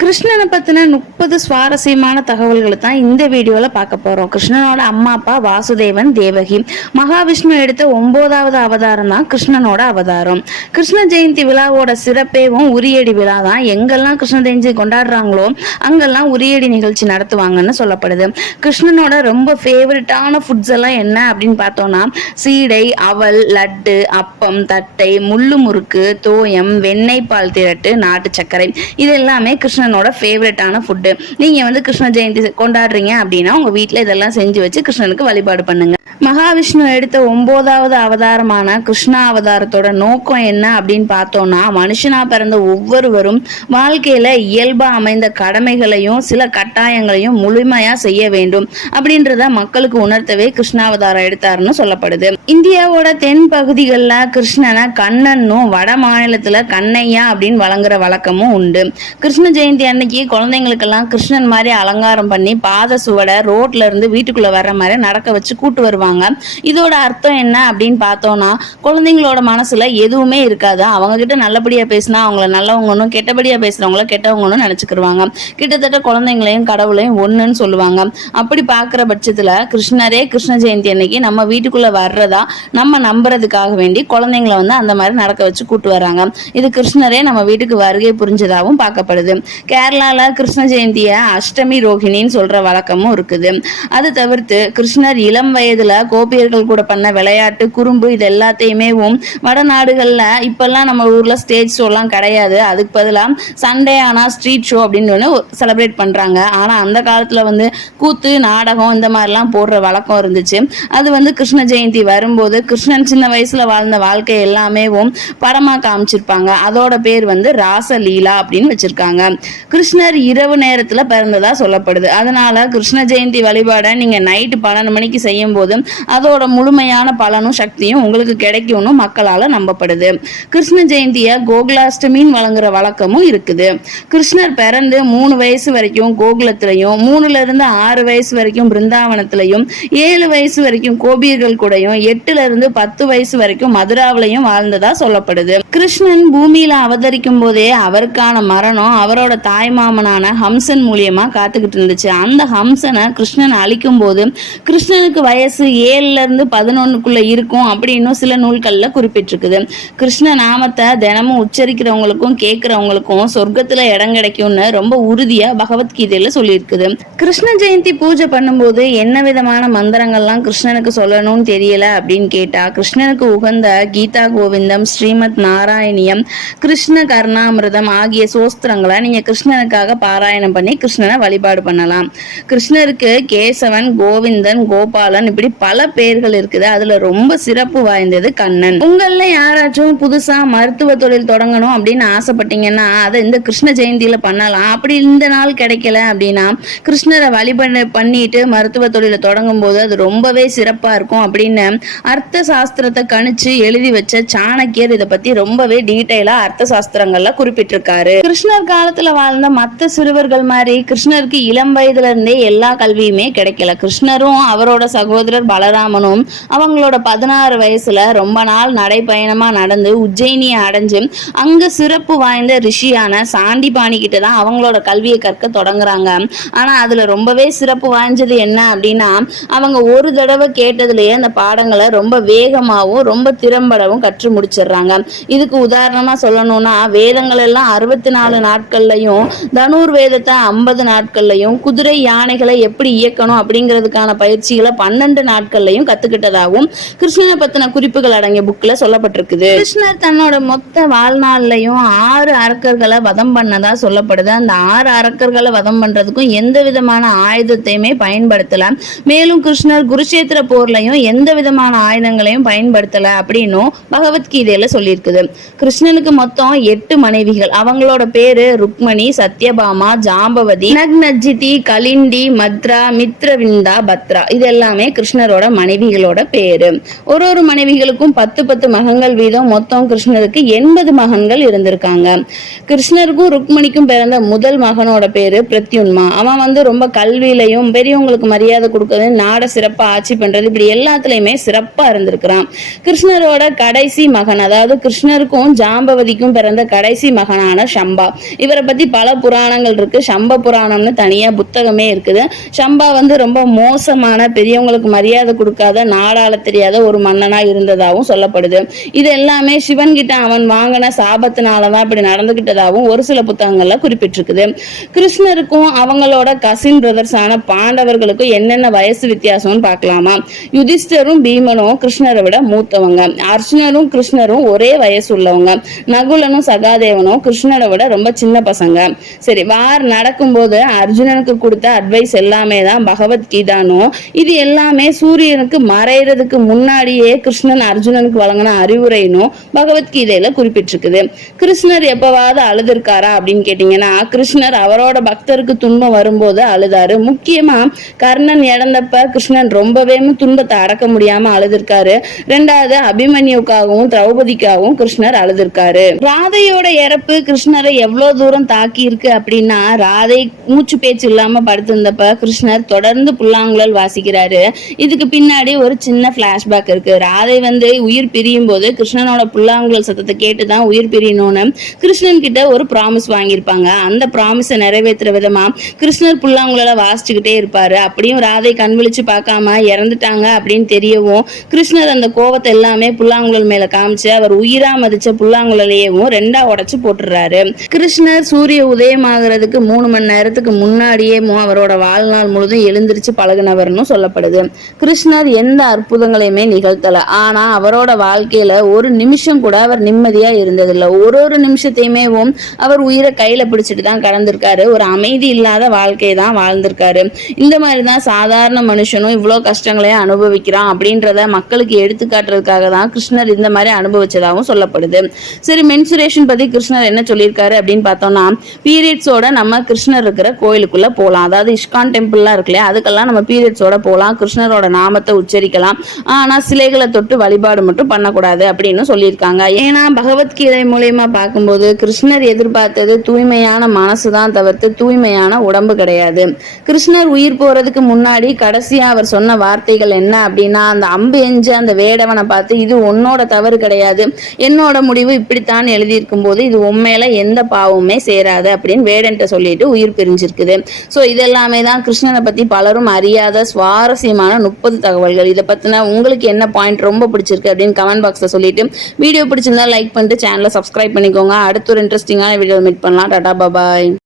கிருஷ்ணனை பத்தின முப்பது சுவாரஸ்யமான தகவல்களை தான் இந்த வீடியோல பார்க்க போறோம். கிருஷ்ணனோட அம்மா அப்பா வாசுதேவன் தேவகி. மகாவிஷ்ணு எடுத்த ஒன்பதாவது அவதாரம் தான் கிருஷ்ணனோட அவதாரம். கிருஷ்ண ஜெயந்தி விழாவோட சிறப்பேவும் உரியடி விழா தான். எங்கெல்லாம் கிருஷ்ண ஜெயந்தி கொண்டாடுறாங்களோ அங்கெல்லாம் உரியடி நிகழ்ச்சி நடத்துவாங்கன்னு சொல்லப்படுது. கிருஷ்ணனோட ரொம்ப ஃபேவரட்டான ஃபுட்ஸ் எல்லாம் என்ன அப்படின்னு பார்த்தோம்னா சீடை அவல் லட்டு அப்பம் தட்டை முள்ளு முறுக்கு தோயம் வெண்ணெய் பால் திரட்டு நாட்டு சர்க்கரை. இது எல்லாமே கிருஷ்ண கிருஷ்ணனோட ஃபேவரட்டான ஃபுட்டு நீங்க வந்து கிருஷ்ண ஜெயந்தி கொண்டாடுறீங்க அப்படின்னா உங்க வீட்ல இதெல்லாம் செஞ்சு வச்சு கிருஷ்ணனுக்கு வழிபாடு பண்ணுங்க. மகாவிஷ்ணு எடுத்த ஒன்பதாவது அவதாரமான கிருஷ்ணா அவதாரத்தோட நோக்கம் என்ன அப்படின்னு பார்த்தோம்னா மனுஷனா பிறந்த ஒவ்வொருவரும் வாழ்க்கையில இயல்பா அமைந்த கடமைகளையும் சில கட்டாயங்களையும் முழுமையா செய்ய வேண்டும் அப்படின்றத மக்களுக்கு உணர்த்தவே கிருஷ்ணாவதாரம் எடுத்தாருன்னு சொல்லப்படுது. இந்தியாவோட தென் பகுதிகளில் கிருஷ்ணனை கண்ணன்னும் வட மாநிலத்துல கண்ணையா அப்படின்னு வழங்குற வழக்கமும் உண்டு. கிருஷ்ண ஜெயந்தி அன்னைக்கு குழந்தைங்களுக்கெல்லாம் கிருஷ்ணன் மாதிரி அலங்காரம் பண்ணி பாத சுவடை ரோட்ல இருந்து வீட்டுக்குள்ள வர்ற மாதிரி நடக்க வச்சு கூட்டு வருவாங்க. இதோட அர்த்தம் என்ன அப்படின்னு பார்த்தோம்னா குழந்தைங்களோட மனசுல எதுவுமே இருக்காது. அவங்க கிட்ட நல்லபடியா பேசினா அவங்கள நல்லவங்கன்னு கெட்டபடியா பேசுறவங்கள கெட்டவங்கன்னு நினைச்சுக்கிருவாங்க. கிட்டத்தட்ட குழந்தைங்களையும் கடவுளையும் ஒண்ணுன்னு சொல்லுவாங்க. அப்படி பார்க்குற பட்சத்துல கிருஷ்ணரே கிருஷ்ண ஜெயந்தி அன்னைக்கு நம்ம வீட்டுக்குள்ள வர்றதா நம்ம நம்புறதுக்காக வேண்டி குழந்தைங்களை வந்து அந்த மாதிரி நடக்க வச்சு கூட்டு வராங்க இது கிருஷ்ணரே நம்ம வீட்டுக்கு வருகை புரிஞ்சதாகவும் பார்க்கப்படுது. கேரளால கிருஷ்ண ஜெயந்திய அஷ்டமி ரோஹிணின்னு சொல்ற வழக்கமும் இருக்குது. அது தவிர்த்து கிருஷ்ணர் இளம் வயதுல கோபியர்கள் கூட பண்ண விளையாட்டு குறும்பு இது எல்லாத்தையுமே வடநாடுகள்ல இப்பெல்லாம் நம்ம ஊர்ல ஸ்டேஜ் ஷோலாம் கிடையாது. அதுக்கு பதிலாக சண்டே ஆனா ஸ்ட்ரீட் ஷோ அப்படின்னு ஒன்று செலிப்ரேட் பண்றாங்க. ஆனா அந்த காலத்துல வந்து கூத்து நாடகம் இந்த மாதிரிலாம் போடுற வழக்கம் இருந்துச்சு. அது வந்து கிருஷ்ண ஜெயந்தி வரும்போது கிருஷ்ணன் சின்ன வயசுல வாழ்ந்த வாழ்க்கை எல்லாமே படமா காமிச்சிருப்பாங்க. அதோட பேர் வந்து ராசலீலா அப்படின்னு வச்சிருக்காங்க. கிருஷ்ணர் இரவு நேரத்துல பிறந்ததா சொல்லப்படுது. அதனால கிருஷ்ண ஜெயந்தி வழிபாடை நீங்க நைட்டு பன்னெண்டு மணிக்கு செய்யும் போது அதோட முழுமையான பலனும் சக்தியும் உங்களுக்கு கிடைக்கும்னு மக்களால நம்பப்படுது. கிருஷ்ண ஜெயந்திய கோகுலாஷ்டமின்னு வழங்குற வழக்கமும் இருக்குது. கிருஷ்ணர் பிறந்து மூணு வயசு வரைக்கும் கோகுலத்திலையும் மூணுல இருந்து ஆறு வயசு வரைக்கும் பிருந்தாவனத்திலையும் ஏழு வயசு வரைக்கும் கோபியர்கள் கூடயும் எட்டுல இருந்து பத்து வயசு வரைக்கும் மதுராவிலையும் வாழ்ந்ததா சொல்லப்படுது. கிருஷ்ணன் பூமியில அவதரிக்கும் போதே அவருக்கான மரணம் அவரோட தாய்மாமனான ஹம்சன் மூலியமா காத்துக்கிட்டு இருந்துச்சு. அந்த ஹம்சனை கிருஷ்ணன் அழிக்கும் போது கிருஷ்ணனுக்கு வயசு ஏழுல இருந்து பதினொன்னுக்குள்ள இருக்கும் அப்படின்னு சில நூல்களில் குறிப்பிட்டிருக்குது. கிருஷ்ண நாமத்தை தினமும் உச்சரிக்கிறவங்களுக்கும் கேட்கிறவங்களுக்கும் சொர்க்கத்துல இடம் கிடைக்கும்னு ரொம்ப உறுதியா பகவத்கீதையில சொல்லியிருக்குது. கிருஷ்ண ஜெயந்தி பூஜை பண்ணும்போது என்ன விதமான மந்திரங்கள்லாம் கிருஷ்ணனுக்கு சொல்லணும்னு தெரியல அப்படின்னு கேட்டா கிருஷ்ணனுக்கு உகந்த கீதா கோவிந்தம் ஸ்ரீமத் நாராயணியம் கிருஷ்ண கர்ணாமிரதம் ஆகிய சோஸ்திரங்களை நீங்க கிருஷ்ணனுக்காக பாராயணம் பண்ணி கிருஷ்ணனை வழிபாடு பண்ணலாம். கிருஷ்ணருக்கு கேசவன் கோவிந்தன் கோபாலன் இப்படி பல பெயர்கள் இருக்குது. அதுல ரொம்ப சிறப்பு வாய்ந்தது கண்ணன். உங்கள யாராச்சும் புதுசா மருத்துவ தொழில் தொடங்கணும் அப்படின்னு ஆசைப்பட்டீங்கன்னா அதை இந்த கிருஷ்ண ஜெயந்தியில பண்ணலாம். அப்படி இந்த நாள் கிடைக்கல அப்படின்னா கிருஷ்ணரை வழிபாடு பண்ணிட்டு மருத்துவ தொழிலை தொடங்கும் போது அது ரொம்பவே சிறப்பா இருக்கும் அப்படின்னு அர்த்த சாஸ்திரத்தை கணிச்சு எழுதி வச்ச சாணக்கியர் இதை பத்தி ரொம்பவே டீட்டெயிலா அர்த்த சாஸ்திரங்கள்ல குறிப்பிட்டிருக்காரு. கிருஷ்ணர் காலத்துல வாழ்ந்த மற்ற சிறுவர்கள் மாதிரி கிருஷ்ணருக்கு இளம் வயதுல இருந்தே எல்லா கல்வியுமே கிடைக்கல. கிருஷ்ணரும் அவரோட சகோதரர் பலராமனும் அவங்களோட பதினாறு வயசுல ரொம்ப நாள் நடைப்பயணமா நடந்து உஜ்ஜயினியை அடைஞ்சு அங்க சிறப்பு வாய்ந்த ரிஷியான சாண்டிபாணி கிட்ட தான் அவங்களோட கல்வியை கற்க தொடங்குறாங்க. ஆனா அதுல ரொம்பவே சிறப்பு வாய்ந்தது என்ன அப்படின்னா அவங்க ஒரு தடவை கேட்டதுலயே அந்த பாடங்களை ரொம்ப வேகமாகவும் ரொம்ப திறம்படவும் கற்று முடிச்சிடுறாங்க. இதுக்கு உதாரணமா சொல்லணும்னா வேதங்கள் எல்லாம் அறுபத்தி நாலு நாட்கள்லையும் தனுர் வேதத்தை ஐம்பது நாட்கள்லையும் குதிரை யானைகளை எப்படி இயக்கணும் அப்படிங்கிறதுக்கான பயிற்சிகளை பன்னெண்டு நாட்கள்லையும் கத்துக்கிட்டதாகவும் கிருஷ்ணனை பத்தின குறிப்புகள் அடங்கிய புக்ல சொல்லப்பட்டிருக்குது. கிருஷ்ணர் தன்னோட மொத்த வாழ்நாள்லையும் ஆறு அரக்கர்களை வதம் பண்ணதா சொல்லப்படுது. அந்த ஆறு அரக்கர்களை வதம் பண்றதுக்கும் எந்த விதமான ஆயுதத்தையுமே பயன்படுத்தல. மேலும் கிருஷ்ணர் குருஷேத்திர போர்லையும் எந்த விதமான ஆயுதங்களையும் பயன்படுத்தல அப்படின்னும் பகவத்கீதையில சொல்லியிருக்குது. கிருஷ்ணனுக்கு மொத்தம் எட்டு மனைவிகள். அவங்களோட பேரு ருக்மணி சத்யபாமா ஜாம்பவதி நக்னஜிதி கலிண்டி மத்ரா மித்ரவிந்தா பத்ரா. இது எல்லாமே கிருஷ்ணரோட மனைவிகளோட பேரு. ஒரு ஒரு மனைவிகளுக்கும் பத்து பத்து மகன்கள் வீதம். மொத்தம் கிருஷ்ணருக்கு எண்பது மகன்கள் இருந்திருக்காங்க. கிருஷ்ணருக்கும் ருக்மணிக்கும் பிறந்த முதல் மகனோட பேரு பிரத்யுன்மா. அவன் வந்து ரொம்ப கல்வியிலையும் பெரியவங்களுக்கு மரியாதை கொடுக்கறது நாட சிறப்பா ஆட்சி பண்றது இப்படி எல்லாத்துலயுமே சிறப்பா இருந்திருக்கிறான். கிருஷ்ணரோட கடைசி மகன் அதாவது கிருஷ்ணருக்கும் ஜாம்பவதிக்கும் பிறந்த கடைசி மகனான சம்பா இவரை பத்தி பல புராணங்கள் இருக்கு. சம்ப புராணம்னு தனியா புத்தகமே இருக்குது. சம்பா வந்து ரொம்ப மோசமான பெரியவங்களுக்கு மரியாதை கொடுக்காத நாடாள தெரியாத ஒரு மன்னனா இருந்ததாகவும் சொல்லப்படுது. இது எல்லாமே சிவன் கிட்ட அவன் வாங்கின சாபத்தினாலதான் இப்படி நடந்துகிட்டதாகவும் ஒரு சில புத்தகங்கள்ல குறிப்பிட்டிருக்குது. கிருஷ்ணருக்கும் அவங்களோட கசின் பிரதர்ஸான பாண்டவர்களுக்கும் என்னென்ன வயசு வித்தியாசம்னு பார்க்கலாமா? யுதிஷ்டரும் பீமனும் கிருஷ்ணரை விட மூத்தவங்க. அர்ஜுனரும் கிருஷ்ணரும் ஒரே வயசு உள்ளவங்க நகுலனும் சகாதேவனும் கிருஷ்ணரை விட ரொம்ப சின்ன பசங்க. சரி வார் நடக்கும்போது அர்ஜுனனுக்கு கொடுத்த அட்வைஸ் எல்லாமே தான் பகவத்கீதானும் இது எல்லாமே சூரியனுக்கு மறைறதுக்கு முன்னாடியே கிருஷ்ணன் அர்ஜுனனுக்கு வழங்கின அறிவுரைனும் பகவத்கீதையில குறிப்பிட்டிருக்குது. கிருஷ்ணர் எப்பவாவது அழுதுருக்காரா அப்படின்னு கேட்டீங்கன்னா கிருஷ்ணர் அவரோட பக்தருக்கு துன்பம் வரும்போது அழுதாரு. முக்கியமா கர்ணன் இழந்தப்ப கிருஷ்ணன் ரொம்பவே துன்பத்தை அடக்க முடியாம அழுதுருக்காரு. ரெண்டாவது அபிமன்யுக்காகவும் திரௌபதிக்காகவும் கிருஷ்ணர் அழுதுருக்காரு. ராதையோட இறப்பு கிருஷ்ணரை எவ்வளவு தூரம் தாக்கி இருக்கு அப்படின்னா ராதை மூச்சு பேச்சு இல்லாம படுத்திருந்தப்ப கிருஷ்ணர் தொடர்ந்து புல்லாங்குழல் வாசிக்கிறாரு. இதுக்கு பின்னாடி ஒரு சின்ன பிளாஷ்பேக் இருக்கு. ராதை வந்து உயிர் பிரியும் போது கிருஷ்ணனோட புல்லாங்குழல் சத்தத்தை கேட்டுதான் உயிர் பிரியணும்னு கிருஷ்ணன் கிட்ட ஒரு ப்ராமிஸ் வாங்கியிருப்பாங்க. அந்த ப்ராமிஸை நிறைவேற்றுற விதமா கிருஷ்ணர் புல்லாங்குழல வாசிச்சுக்கிட்டே இருப்பாரு. அப்படியும் ராதை கண் விழிச்சு பார்க்காம இறந்துட்டாங்க அப்படின்னு தெரியவும் கிருஷ்ணர் அந்த கோவத்தை எல்லாமே புல்லாங்குழல் மேல காமிச்சு அவர் உயிரா மதிச்ச புல்லாங்குழலையவும் ரெண்டா உடைச்சு போட்டுறாரு கிருஷ்ணர் சூரிய உதயமாகிறதுக்கு மூணு மணி நேரத்துக்கு முன்னாடியே அவரோட வாழ்நாள் முழுதும் எழுந்திருச்சு பழகினவர்னு சொல்லப்படுது. கிருஷ்ணர் எந்த அற்புதங்களையுமே நிகழ்த்தல. ஆனா அவரோட வாழ்க்கையில ஒரு நிமிஷம் கூட அவர் நிம்மதியா இருந்ததில்லை. ஒரு ஒரு நிமிஷத்தையுமே அவர் உயிரை கையில பிடிச்சிட்டு தான் கடந்திருக்காரு. ஒரு அமைதி இல்லாத வாழ்க்கையை தான் வாழ்ந்திருக்காரு. இந்த மாதிரி தான் சாதாரண மனுஷனும் இவ்வளோ கஷ்டங்களையும் அனுபவிக்கிறான் அப்படின்றத மக்களுக்கு எடுத்துக்காட்டுறதுக்காக தான் கிருஷ்ணர் இந்த மாதிரி அனுபவிச்சதாகவும் சொல்லப்படுது. சரி மென்சுரேஷன் பத்தி கிருஷ்ணர் என்ன சொல்லியிருக்காரு அப்படின்னு பார்த்தோம்னா பீரியட்ஸோட நம்ம கிருஷ்ணர் இருக்கிற கோயிலுக்குள்ள போகலாம் அதாவது இஷ்கான் டெம்பிள்லாம் இருக்கு இல்லையா அதுக்கெல்லாம் நம்ம பீரியட்ஸோட போகலாம் கிருஷ்ணரோட நாமத்தை உச்சரிக்கலாம். ஆனா சிலைகளை தொட்டு வழிபாடு மட்டும் பண்ணக்கூடாது அப்படின்னு சொல்லியிருக்காங்க. ஏன்னா பகவத்கீதை மூலியமா பார்க்கும்போது கிருஷ்ணர் எதிர்பார்த்தது தூய்மையான மனசு தான் தவிர்த்து தூய்மையான உடம்பு கிடையாது. கிருஷ்ணர் உயிர் போறதுக்கு முன்னாடி கடைசியா அவர் சொன்ன வார்த்தைகள் என்ன அப்படின்னா அந்த அம்பு எஞ்சு அந்த வேடவனை பார்த்து இது உன்னோட தவறு கிடையாது. என்னோட முடிவு இப்படித்தான் எழுதியிருக்கும் போது இது உண்மையில எந்த பாவமுமே சேராது. அப்படின்னு வேடன்ட்ட சொல்லிட்டு உயிர் பிரிஞ்சிருக்குது. ஸோ இதெல்லாமே தான் கிருஷ்ணனை பத்தி பலரும் அறியாத சுவாரஸ்யமான முப்பது தகவல்கள். இதை பத்தின உங்களுக்கு என்ன பாயிண்ட் ரொம்ப பிடிச்சிருக்கு அப்படின்னு கமெண்ட் பாக்ஸ்ல சொல்லிட்டு வீடியோ பிடிச்சிருந்தா லைக் பண்ணிட்டு சேனலை சப்ஸ்கிரைப் பண்ணிக்கோங்க. அடுத்த ஒரு இன்ட்ரெஸ்டிங்கான வீடியோ மீட் பண்ணலாம். டாடா பாபாய்